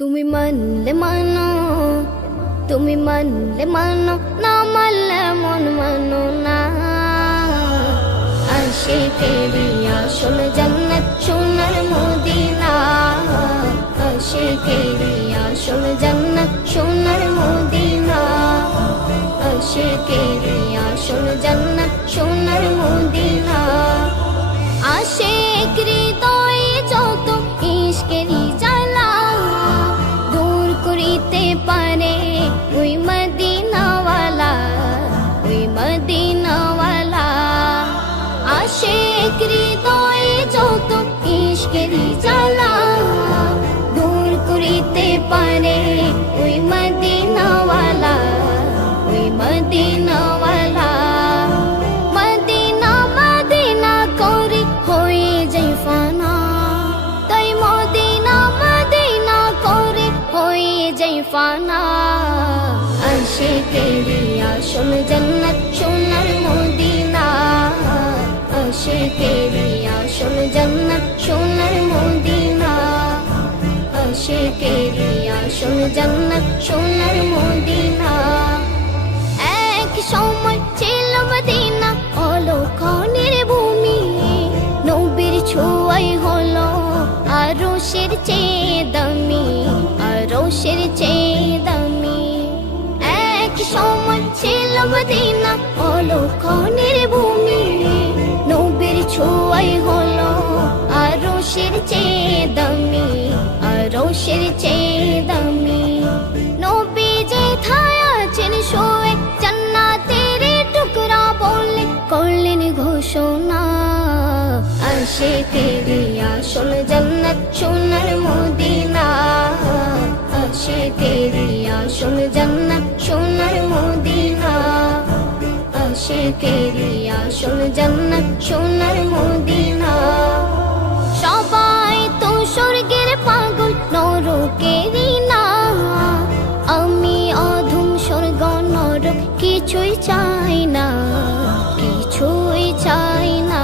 তুমি মানলে মানো, তুমি মানলে মানো, না মানলে মন মানো না। আসে আশিকেরি আসল জান্নাত, সোনার মদিনা। আশিকেরি আসল জান্নাত, সোনার মদিনা। আশিকেরি আসল জান্নাত, সোনার মদিনা। আশেক হৃদয়ে ফানা। আশিকেরি আসল জান্নাত, সোনার মদিনা। আশিকেরি আসল জান্নাত, সোনার মদিনা। আশিকেরি আসল জান্নাত, সোনার মদিনা। এক সময় ছিল মদিনা, অলক্ষণের ভূমি। নবীর ছোঁয়াই হলো আরও সের চেয়ে মদিনা অলক্ষণের ভূমি। নবীর ছোঁয়াই হলো আরও সের চেয়ে দামি আরও সের চেয়ে দামি। নবী যে থায় আছেন শোয়ে জান্নাতের টুকরা বলে করলেন ঘোষণা। আশিকেরি আসল জান্নাত সোনার আশিকেরি আসল জান্নাত সোনার মদিনা। সবাই তো স্বর্গের পাগল, নরকেরই না। আমি অধম স্বর্গ, নরক কিছুই চাই না, কিছুই চাই না।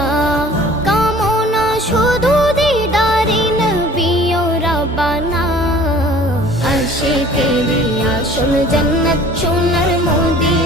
কামনা শুধু দিদারি নবিও রাবানা আশিকেরি আসল জান্নাত সোনার মদিনা।